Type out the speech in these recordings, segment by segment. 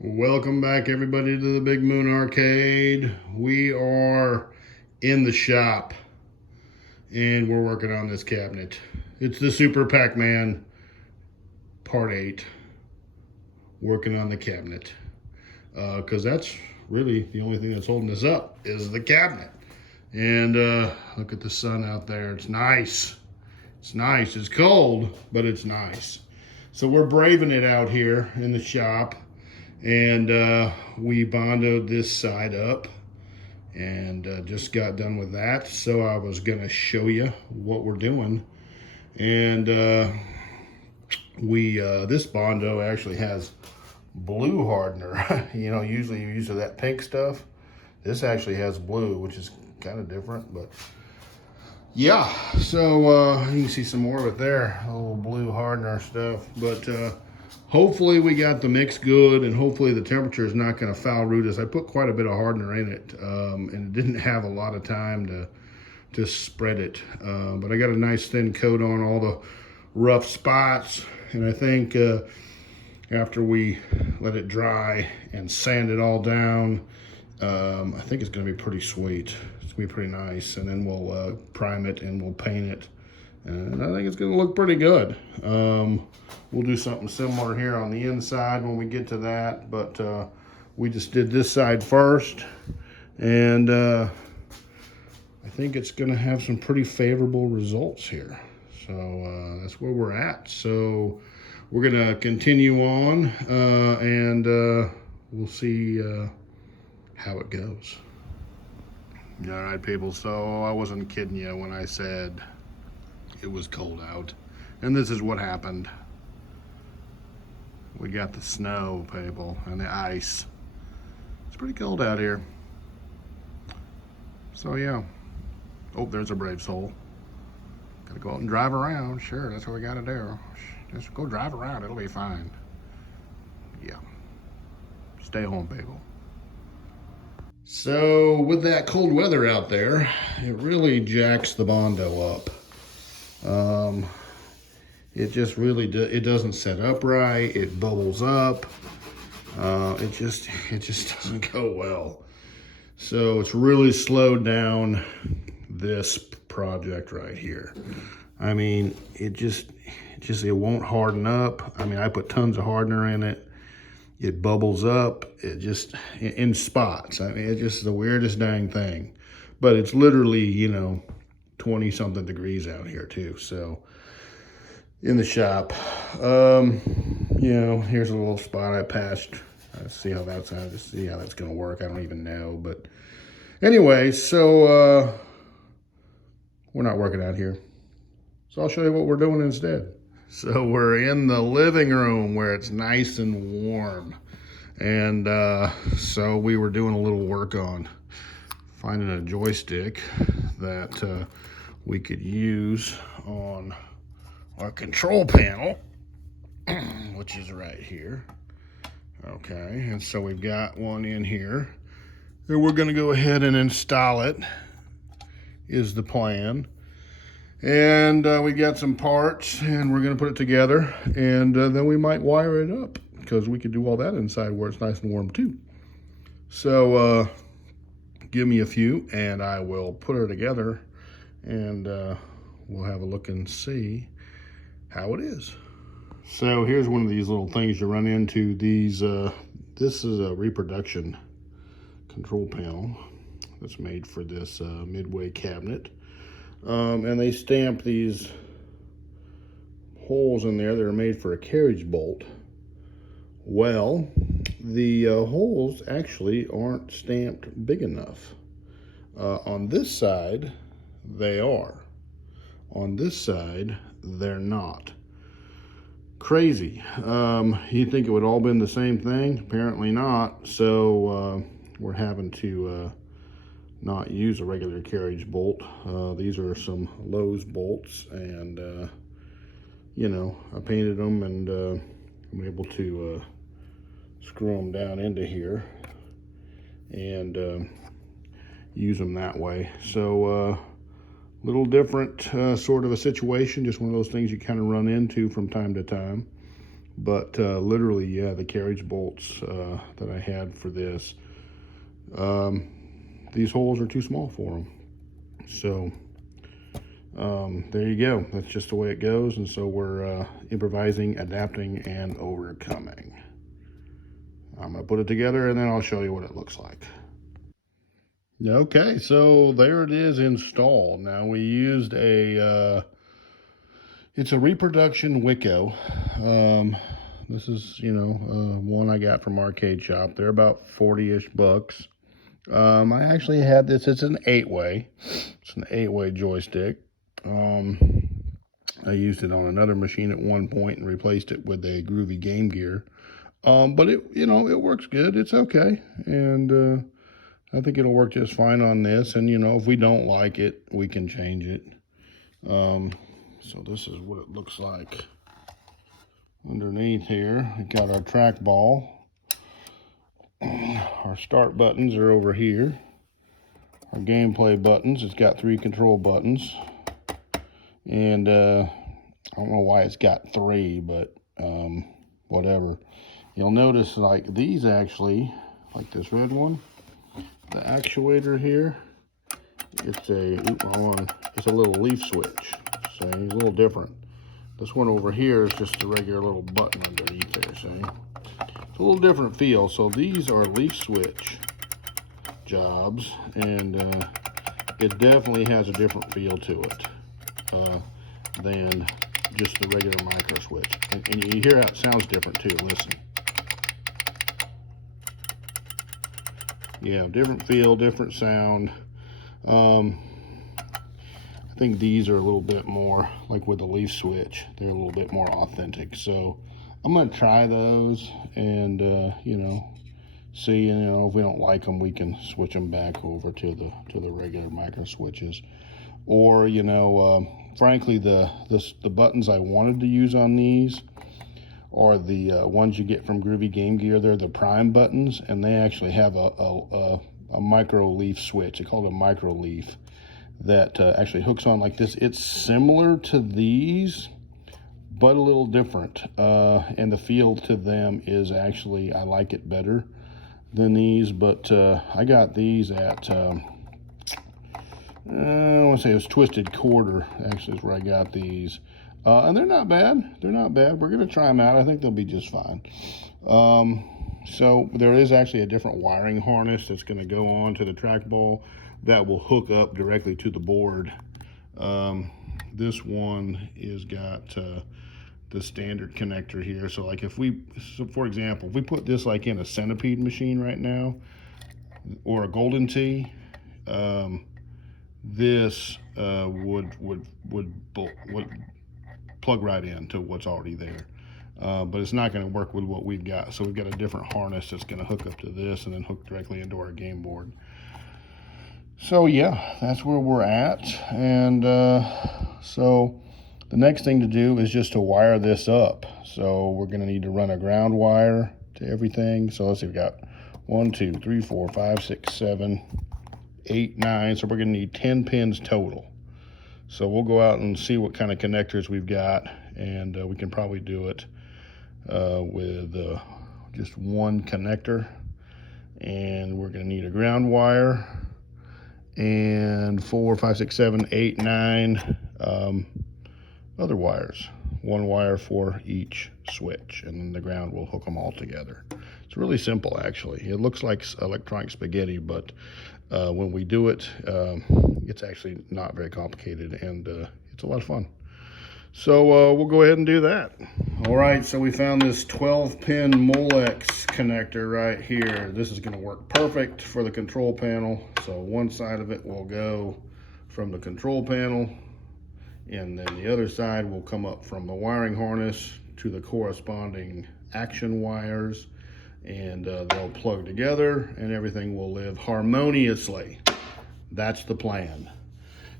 Welcome back, everybody, to the Big Moon Arcade. We are in the shop and we're working on this cabinet. It's the Super Pac-Man Part 8. Working on the cabinet. Because that's really the only thing that's holding us up is the cabinet. And look at the sun out there. It's nice. It's nice. It's cold, but it's nice. So we're braving it out here in the shop. And we bondoed this side up and just got done with that. So I was gonna show you what we're doing. And this bondo actually has blue hardener. Usually you use that pink stuff. This actually has blue, which is kind of different, but yeah. So you can see some more of it there, a little blue hardener stuff. But hopefully we got the mix good, and hopefully the temperature is not going to foul root us. I put quite a bit of hardener in it, and it didn't have a lot of time to spread it. But I got a nice thin coat on all the rough spots, and I think after we let it dry and sand it all down, I think it's going to be pretty sweet. It's going to be pretty nice, and then we'll prime it and we'll paint it. And I think it's going to look pretty good. We'll do something similar here on the inside when we get to that, but we just did this side first, and I think it's going to have some pretty favorable results here. So that's where we're at. So we're going to continue on, and we'll see how it goes. All right, people, so I wasn't kidding you when I said it was cold out, and this is what happened. We got the snow, people, and the ice. It's pretty cold out here. So yeah. Oh, there's a brave soul. Gotta go out and drive around. Sure, that's what we gotta do. Just go drive around, it'll be fine. Yeah. Stay home, people. So with that cold weather out there, it really jacks the bondo up. It just really it doesn't set up right. It bubbles up. It just doesn't go well. So it's really slowed down this project right here. I mean, it won't harden up. I mean, I put tons of hardener in it. It bubbles up. It just in spots. I mean, it's just the weirdest dang thing. But it's literally 20 something degrees out here too. So in the shop, here's a little spot I patched. See how that's gonna work. I don't even know, but anyway, so we're not working out here, so I'll show you what we're doing instead. So we're in the living room where it's nice and warm, and so we were doing a little work on finding a joystick that we could use on our control panel, which is right here. Okay, and so we've got one in here, and we're going to go ahead and install it, is the plan. And we got some parts, and we're going to put it together, and then we might wire it up, because we could do all that inside where it's nice and warm too. So give me a few, and I will put her together, and we'll have a look and see how it is. So here's one of these little things you run into. This is a reproduction control panel that's made for this Midway cabinet. And they stamp these holes in there that are made for a carriage bolt. Well, the holes actually aren't stamped big enough. On this side, they are. On this side, they're not. Crazy. You'd think it would all been the same thing. Apparently not. So we're having to not use a regular carriage bolt. These are some Lowe's bolts, and I painted them, and I'm able to screw them down into here and use them that way. So little different sort of a situation, just one of those things you kind of run into from time to time. But literally, yeah, the carriage bolts that I had for this, these holes are too small for them. So there you go. That's just the way it goes. And so we're improvising, adapting, and overcoming. I'm going to put it together and then I'll show you what it looks like. Okay, so there it is installed. Now we used it's a reproduction Wicco. This is, one I got from Arcade Shop. They're about 40-ish bucks. I actually had this, it's an 8-way. It's an 8-way joystick. I used it on another machine at one point and replaced it with a Groovy Game Gear. But it works good. It's okay. And I think it'll work just fine on this. And, if we don't like it, we can change it. So this is what it looks like underneath here. We got our trackball. Our start buttons are over here. Our gameplay buttons, it's got 3 control buttons. And I don't know why it's got 3, but whatever. You'll notice like these actually, like this red one, the actuator here, it's a little leaf switch. See, it's a little different. This one over here is just a regular little button underneath there, see? It's a little different feel. So these are leaf switch jobs, and it definitely has a different feel to it than just the regular micro switch. And you hear how it sounds different too, listen. Yeah, different feel, different sound. I think these are a little bit more, like with the leaf switch, they're a little bit more authentic. So I'm going to try those and, see, if we don't like them, we can switch them back over to the regular micro switches. Or, frankly, the buttons I wanted to use on these are the ones you get from Groovy Game Gear. They're the prime buttons, and they actually have a micro leaf switch. They call it a micro leaf that actually hooks on like this. It's similar to these, but a little different. And the feel to them is actually, I like it better than these. But I got these at, I want to say it was Twisted Quarter, actually, is where I got these. And they're not bad. They're not bad. We're going to try them out. I think they'll be just fine. So there is actually a different wiring harness that's going to go on to the trackball that will hook up directly to the board. This one is got the standard connector here. So like for example, if we put this like in a Centipede machine right now, or a Golden Tee, this would plug right into what's already there. But it's not going to work with what we've got. So we've got a different harness that's going to hook up to this and then hook directly into our game board. So yeah, that's where we're at. And so the next thing to do is just to wire this up. So we're going to need to run a ground wire to everything. So let's see, we've got 1, 2, 3, 4, 5, 6, 7, 8, 9. So we're going to need 10 pins total. So we'll go out and see what kind of connectors we've got, and we can probably do it with just one connector. And we're going to need a ground wire and 4, 5, 6, 7, 8, 9 other wires. One wire for each switch, and then the ground will hook them all together. It's really simple, actually. It looks like electronic spaghetti, but when we do it, it's actually not very complicated, and it's a lot of fun. So we'll go ahead and do that. All right, so we found this 12-pin Molex connector right here. This is going to work perfect for the control panel. So one side of it will go from the control panel, and then the other side will come up from the wiring harness to the corresponding action wires, and they'll plug together and everything will live harmoniously. That's the plan.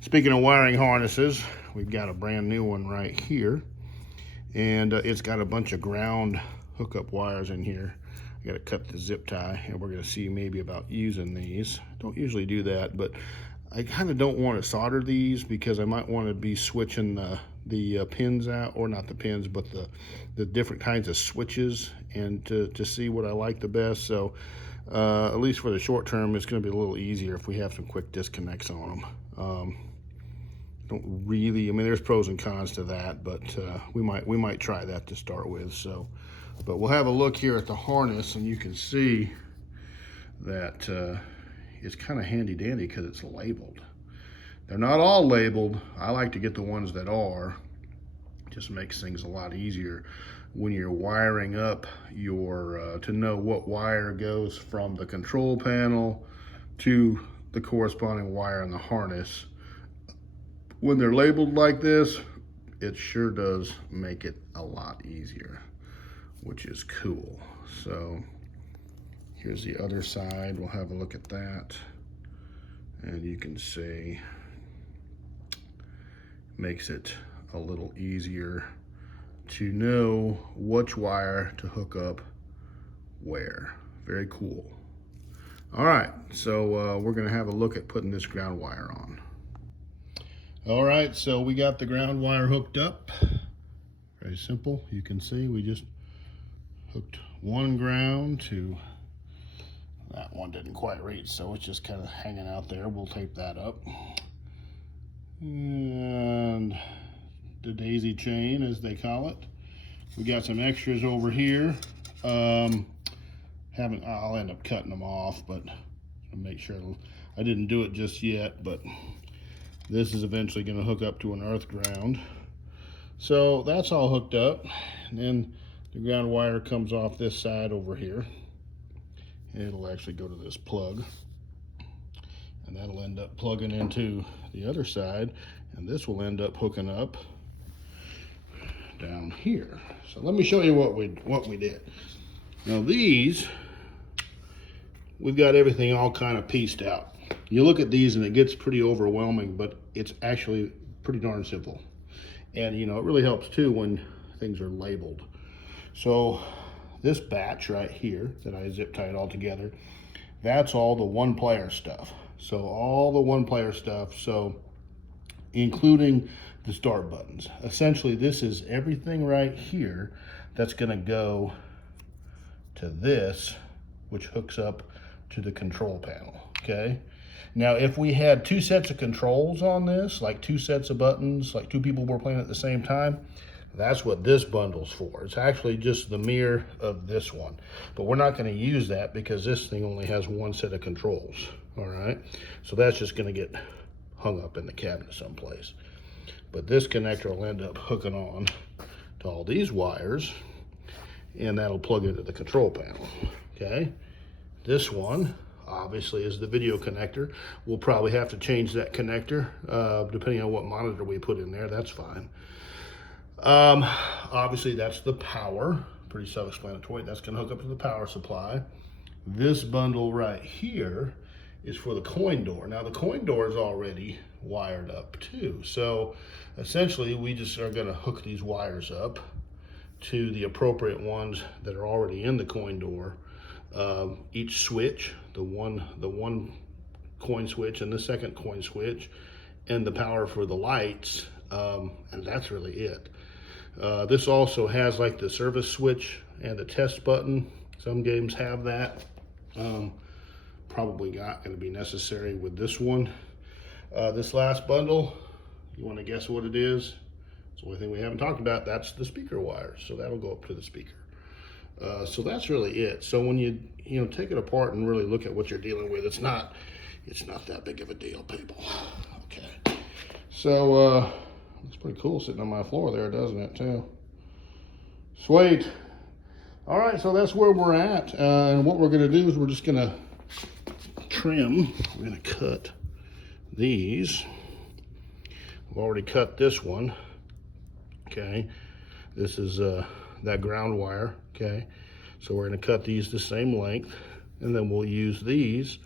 Speaking of wiring harnesses, we've got a brand new one right here, and it's got a bunch of ground hookup wires in here. I got to cut the zip tie, and we're going to see maybe about using these. Don't usually do that, but I kind of don't want to solder these because I might want to be switching the pins out, or not the pins, but the different kinds of switches, and to see what I like the best. So at least for the short term, it's going to be a little easier if we have some quick disconnects on them. Don't really, I mean, there's pros and cons to that, but we might try that to start with. So, but we'll have a look here at the harness, and you can see that it's kind of handy dandy because it's labeled. They're not all labeled. I like to get the ones that are. It just makes things a lot easier when you're wiring up your to know what wire goes from the control panel to the corresponding wire in the harness. When they're labeled like this, it sure does make it a lot easier, which is cool. So here's the other side. We'll have a look at that, and you can see makes it a little easier to know which wire to hook up where. Very cool. All right, so we're gonna have a look at putting this ground wire on. All right, so we got the ground wire hooked up. Very simple. You can see we just hooked one ground to, that one didn't quite reach, so it's just kind of hanging out there. We'll tape that up. And the daisy chain, as they call it. We got some extras over here. I'll end up cutting them off, but I'll make sure I didn't do it just yet, but this is eventually going to hook up to an earth ground. So that's all hooked up. And then the ground wire comes off this side over here. And it'll actually go to this plug. And that'll end up plugging into the other side. And this will end up hooking up down here. So let me show you what we did. Now these, we've got everything all kind of pieced out. You look at these and it gets pretty overwhelming, but it's actually pretty darn simple. And you know, it really helps too when things are labeled. So this batch right here that I zip tied all together, that's all the one player stuff. So all the one player stuff, so including the start buttons. Essentially, this is everything right here that's gonna go to this, which hooks up to the control panel, okay? Now, if we had two sets of controls on this, like two sets of buttons, like two people were playing at the same time, that's what this bundle's for. It's actually just the mirror of this one. But we're not gonna use that because this thing only has one set of controls, all right? So that's just gonna get hung up in the cabinet someplace. But this connector will end up hooking on to all these wires, and that'll plug into the control panel, okay? This one, obviously, is the video connector. We'll probably have to change that connector, depending on what monitor we put in there, that's fine. Obviously, that's the power, pretty self-explanatory. That's gonna hook up to the power supply. This bundle right here is for the coin door. Now, the coin door is already wired up too. So essentially, we just are gonna hook these wires up to the appropriate ones that are already in the coin door. Each switch, the one coin switch and the second coin switch, and the power for the lights, and that's really it. This also has like the service switch and the test button. Some games have that. Probably not going to be necessary with this one. This last bundle, you want to guess what it is? It's the only thing we haven't talked about. That's the speaker wires, so that'll go up to the speaker. So that's really it. So when you take it apart and really look at what you're dealing with, it's not that big of a deal, people. Okay. So it's pretty cool sitting on my floor there, doesn't it, too? Sweet. All right, so that's where we're at. And what we're going to do is we're just going to trim. We're going to cut these. I've already cut this one. Okay. This is that ground wire. Okay. So we're going to cut these the same length, and then we'll use these,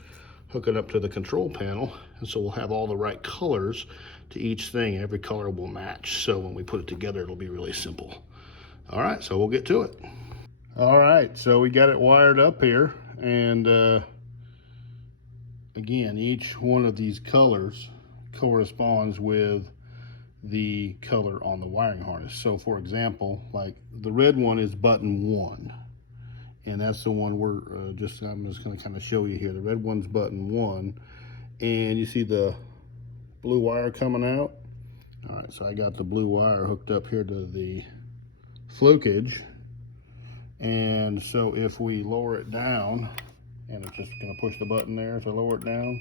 hook it up to the control panel, and so we'll have all the right colors to each thing. Every color will match. So when we put it together, it'll be really simple. All right, so we'll get to it. All right, so we got it wired up here, and again, each one of these colors corresponds with the color on the wiring harness. So for example, like the red one is button 1, and that's the one we're I'm just going to kind of show you here. The red one's button 1, and you see the blue wire coming out. All right, so I got the blue wire hooked up here to the flukage, and so if we lower it down, and it's just going to push the button there to lower it down,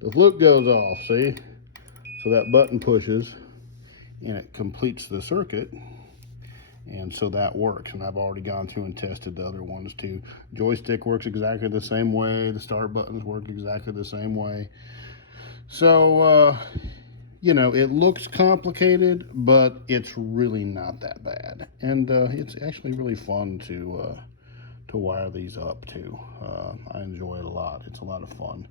the fluke goes off, see? So that button pushes and it completes the circuit, and so that works. And I've already gone through and tested the other ones too. Joystick works exactly the same way. The start buttons work exactly the same way. So, you know, it looks complicated, but it's really not that bad. And it's actually really fun to wire these up too. I enjoy it a lot. It's a lot of fun.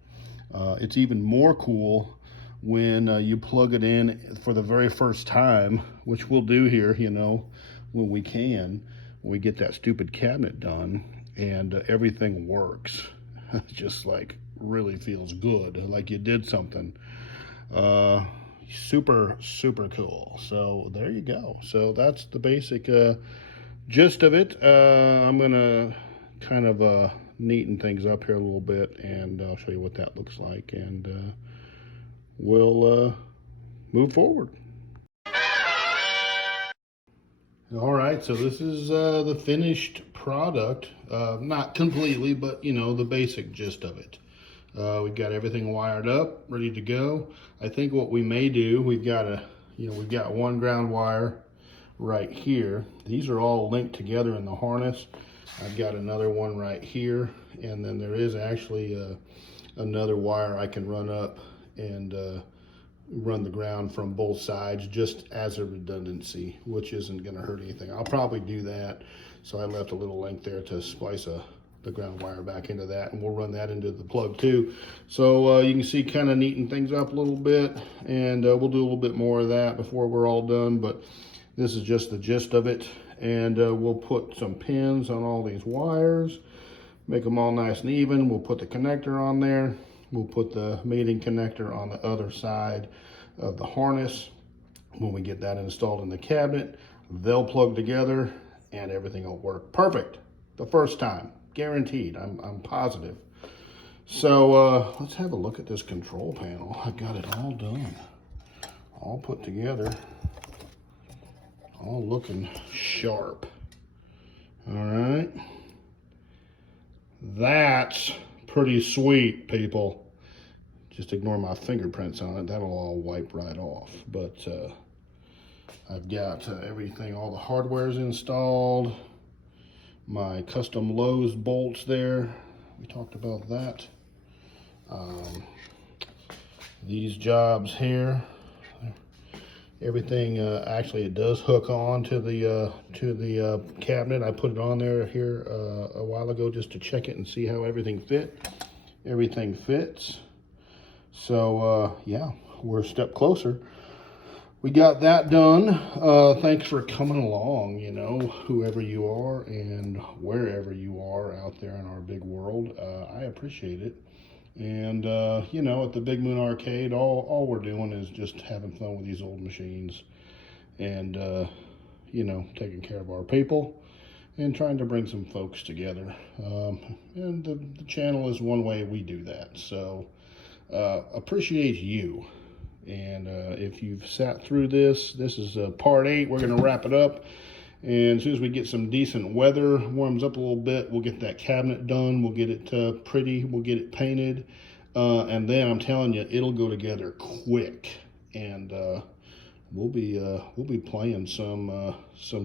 It's even more cool when you plug it in for the very first time, which we'll do here, you know, when we can. We get that stupid cabinet done and everything works. Just like really feels good, like you did something. Super cool. So there you go. So that's the basic gist of it. I'm gonna kind of neaten things up here a little bit, and I'll show you what that looks like, and we'll move forward. All right, so this is the finished product. Not completely, but you know, the basic gist of it. We've got everything wired up, ready to go. I think what we may do, we've got one ground wire right here. These are all linked together in the harness. I've got another one right here, and then there is actually another wire I can run up and run the ground from both sides just as a redundancy, which isn't going to hurt anything. I'll probably do that. So I left a little length there to splice the ground wire back into that, and we'll run that into the plug too. So you can see kind of neaten things up a little bit, and we'll do a little bit more of that before we're all done, but this is just the gist of it. And we'll put some pins on all these wires, make them all nice and even. We'll put the connector on there. We'll put the mating connector on the other side of the harness. When we get that installed in the cabinet, they'll plug together and everything will work perfect the first time, guaranteed. I'm positive. So let's have a look at this control panel. I've got it all done, all put together, all looking sharp. All right, that's pretty sweet, people. Just ignore my fingerprints on it. That'll all wipe right off. But I've got everything, all the hardware's installed. My custom Lowe's bolts there. We talked about that. These jobs here. Everything actually it does hook on to the cabinet. I put it on there here a while ago just to check it and see how everything fit. Everything fits. So yeah, we're a step closer. We got that done. Thanks for coming along, you know, whoever you are and wherever you are out there in our big world. I appreciate it. And you know, at the Big Moon Arcade, all we're doing is just having fun with these old machines, and you know, taking care of our people and trying to bring some folks together. And the channel is one way we do that. So appreciate you. And if you've sat through this is part 8. We're going to wrap it up. And as soon as we get some decent weather, warms up a little bit, we'll get that cabinet done. We'll get it pretty. We'll get it painted. And then I'm telling you, it'll go together quick. And we'll be playing some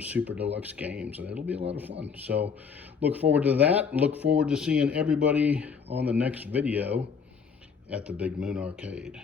super deluxe games, and it'll be a lot of fun. So look forward to that. Look forward to seeing everybody on the next video at the Big Moon Arcade.